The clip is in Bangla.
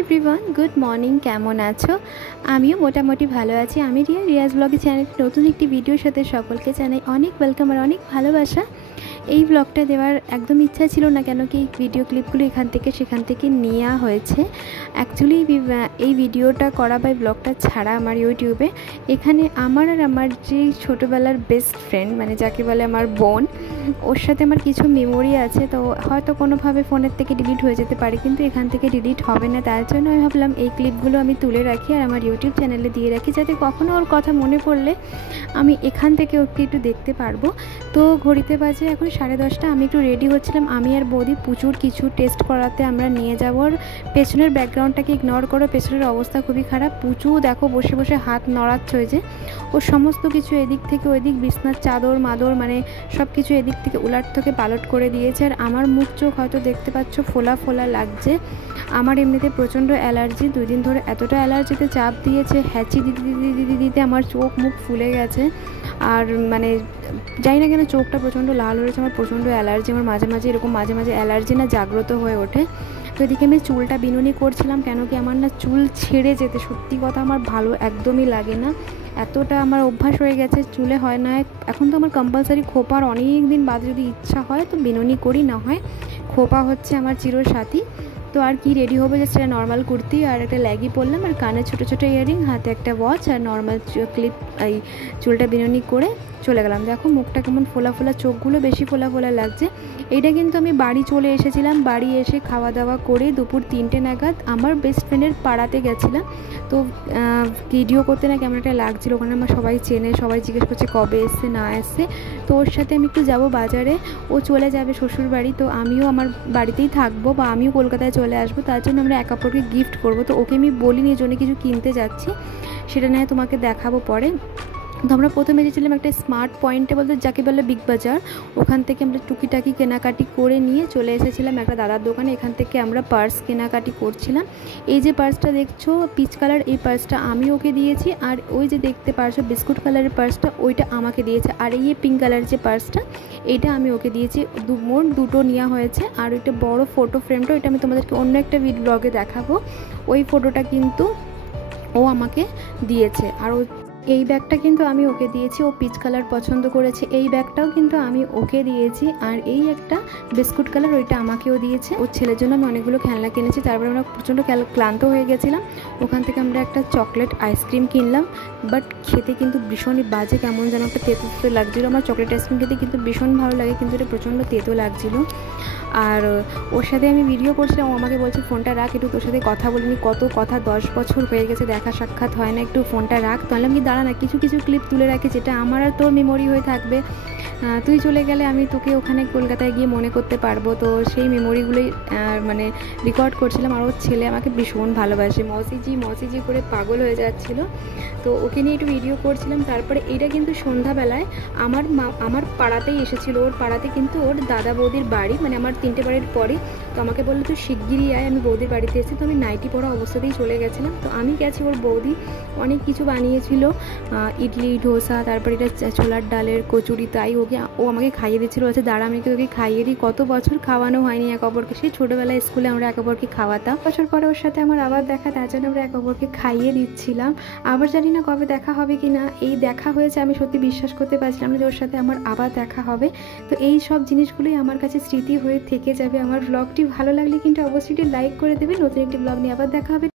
Everyone, good morning. কেমন আছো? আমিও মোটামুটি ভালো আছি। আমি রিয়াজ ব্লগের চ্যানেল নতুন একটি ভিডিওর সাথে সকলকে জানাই অনেক ওয়েলকাম আর অনেক ভালোবাসা। এই ব্লগটা দেওয়ার একদম ইচ্ছা ছিল না, কেন কি ভিডিও ক্লিপগুলো এখান থেকে সেখান থেকে নেওয়া হয়েছে। অ্যাকচুয়ালি এই ভিডিওটা করা বা ব্লগটা ছাড়া আমার ইউটিউবে এখানে আমার আর আমার যে ছোটোবেলার বেস্ট ফ্রেন্ড, মানে যাকে বলে আমার বোন, ওর সাথে আমার কিছু মেমোরি আছে। তো হয়তো কোনোভাবে ফোনের থেকে ডিলিট হয়ে যেতে পারে, কিন্তু এখান থেকে ডিলিট হবে না। তার জন্য আমি ভাবলাম এই ক্লিপগুলো আমি তুলে রাখি আর আমার ইউটিউব চ্যানেলে দিয়ে রাখি, যাতে কখনও ওর কথা মনে পড়লে আমি এখান থেকে ওকে একটু দেখতে পারবো। তো ঘড়িতে বাজে এখন 10:30। আমি একটু রেডি হচ্ছিলাম। আমি আর বৌদি প্রচুর কিছু টেস্ট করাতে আমরা নিয়ে যাবো। আর পেছনের ব্যাকগ্রাউন্ডটাকে ইগনোর করো, পেছনের অবস্থা খুবই খারাপ। প্রচুর দেখো বসে বসে হাত নড়াচ্ছে, যে ও সমস্ত কিছু এদিক থেকে ওইদিক, বিছনার চাদর মাদর মানে সব কিছু এদিক থেকে উলাট থেকে পালট করে দিয়েছে। আর আমার মুখ চোখ হয়তো দেখতে পাচ্ছ ফোলা ফোলা লাগছে। আমার এমনিতে প্রচণ্ড অ্যালার্জি, 2 দিন ধরে এতটা অ্যালার্জিতে চাপ দিয়েছে, হ্যাচি দিতে দিতে দিতে আমার চোখ মুখ ফুলে গেছে। আর মানে জানি না কেন চোখটা প্রচণ্ড লাল হয়েছে। আমার প্রচণ্ড অ্যালার্জি, আমার মাঝে মাঝে এরকম মাঝে মাঝে অ্যালার্জি না জাগ্রত হয়ে ওঠে। তো এদিকে আমি চুলটা বিনুনি করছিলাম, কেন কি আমার না চুল ছেড়ে যেতে সত্যি কথা আমার ভালো একদমই লাগে না। এতটা আমার অভ্যাস হয়ে গেছে, চুলে হয় না। এখন তো আমার কম্পালসারি খোপার অনেক দিন বাদে যদি ইচ্ছা হয় তো বিনুনি করি, না হয় খোপা হচ্ছে আমার চিরসাথী। তো আর কি রেডি হবে, যে সেটা নর্মাল কুর্তি আর একটা ল্যাগি পরলাম, আর কানে ছোটো ছোটো ইয়ারিং, হাতে একটা ওয়াচ আর নর্মাল ক্লিপ, এই চুলটা বিনুনি করে চলে গেলাম। দেখো মুখটা কেমন ফোলা ফোলা, চোখগুলো বেশি ফোলা ফোলা লাগছে। এইটা কিন্তু আমি বাড়ি চলে এসেছিলাম। বাড়ি এসে খাওয়া দাওয়া করে দুপুর 3টে নাগাদ আমার বেস্ট ফ্রেন্ডের পাড়াতে গেছিলাম। তো ভিডিও করতে না কেমন একটা লাগছিলো, ওখানে আমার সবাই চেনে, সবাই জিজ্ঞেস করছে কবে এসছে না এসছে। তো ওর সাথে আমি একটু যাবো বাজারে, ও চলে যাবে শ্বশুর বাড়ি, তো আমিও আমার বাড়িতেই থাকবো বা আমিও কলকাতায় চলে আসবো। তার জন্য আমরা এক অপরকে গিফট করবো। তো ওকে আমি বলিনি জন্য কিছু কিনতে যাচ্ছি, সেটা নিয়ে তোমাকে দেখাবো পরে। তো আমরা প্রথমে গেছিলাম একটা স্মার্ট পয়েন্টে, বলতে যাকে বলে বিগ বাজার। ওখান থেকে আমরা টুকিটাকি কেনাকাটি করে নিয়ে চলে এসেছিলাম একটা দাদার দোকানে। এখান থেকে আমরা পার্স কেনাকাটি করছিলাম। এই যে পার্সটা দেখছো পিচ কালার, এই পার্সটা আমি ওকে দিয়েছি। আর ওই যে দেখতে পারছো বিস্কুট কালারের পার্সটা, ওইটা আমাকে দিয়েছে। আর এই পিঙ্ক কালারের যে পার্সটা, এইটা আমি ওকে দিয়েছি। মোট দুটো নেওয়া হয়েছে। আর ওইটা বড় ফটো ফ্রেমটা, ওইটা আমি তোমাদেরকে অন্য একটা ব্লগে দেখাবো। ওই ফটোটা কিন্তু ও আমাকে দিয়েছে। আর এই ব্যাগটা কিন্তু আমি ওকে দিয়েছি, ও পিচ কালার পছন্দ করেছে। এই ব্যাগটাও কিন্তু আমি ওকে দিয়েছি। আর এই একটা বিস্কুট কালার, ওইটা আমাকেও দিয়েছে। ওর ছেলের জন্য আমি অনেকগুলো খেলনা কিনেছি। তারপরে আমরা প্রচণ্ড ক্লান্ত হয়ে গেছিলাম। ওখান থেকে আমরা একটা চকলেট আইসক্রিম কিনলাম, বাট খেতে কিন্তু ভীষণই বাজে, কেমন যেন একটা তেতো তেতো লাগছিলো। আমার চকলেট আইসক্রিম খেতে কিন্তু ভীষণ ভালো লাগে, কিন্তু এটা প্রচণ্ড তেতো লাগছিলো। আর ওর সাথে আমি ভিডিও করছিলাম, ও আমাকে বলছে ফোনটা রাখ, একটু তোর সাথে কথা বলিনি, কত কথা, 10 বছর হয়ে গেছে দেখা সাক্ষাৎ হয় না, একটু ফোনটা রাখ। তাহলে আমি দাঁড়া না, কিছু কিছু ক্লিপ তুলে রাখি যেটা আমার আর তোর মেমোরি হয়ে থাকবে। তুই চলে গেলে আমি তোকে ওখানে কলকাতায় গিয়ে মনে করতে পারবো। তো সেই মেমোরিগুলোই মানে রেকর্ড করছিলাম। আর ওর ছেলে আমাকে ভীষণ ভালোবাসে, মসিজি করে পাগল হয়ে যাচ্ছিল। তো ওকে নিয়ে একটু ভিডিও করছিলাম। তারপরে এইটা কিন্তু সন্ধ্যাবেলায় আমার পাড়াতেই এসেছিলো। ওর পাড়াতে কিন্তু ওর দাদা বৌদির বাড়ি, মানে আমার 3টে বাড়ির পরে। তো আমাকে বললো তুই শিগগিরই আয়, আমি বৌদির বাড়িতে এসেছি। তো আমি নাইটি পরা অবস্থাতেই চলে গেছিলাম। তো আমি গেছি, ওর বৌদি অনেক কিছু বানিয়েছিল, ইডলি ধোসা, তারপরে এটা ছোলার ডালের কচুরি। তাই ও আমাকে খাইয়ে দিচ্ছিলো। আছে দাঁড়া আমি তোকে খাইয়ে দিই, কত বছর খাওয়ানো হয়নি এক অপরকে। সেই ছোটোবেলায় স্কুলে আমরা এক অপরকে খাওয়াতাম। বছর পরে ওর সাথে আমার আবার দেখা, তার জন্য আমরা এক অপরকে খাইয়ে দিচ্ছিলাম। আবার জানি না কবে দেখা হবে কি না। এই দেখা হয়েছে, আমি সত্যি বিশ্বাস করতে পারছিলাম না যে ওর সাথে আমার আবার দেখা হবে। তো এই সব জিনিসগুলোই আমার কাছে স্মৃতি হয়ে থেকে যাবে। আমার ব্লগটি ভালো লাগলে কিন্তু অবশ্যই লাইক করে দেবে। নতুন একটি ব্লগ নিয়ে আবার দেখা হবে।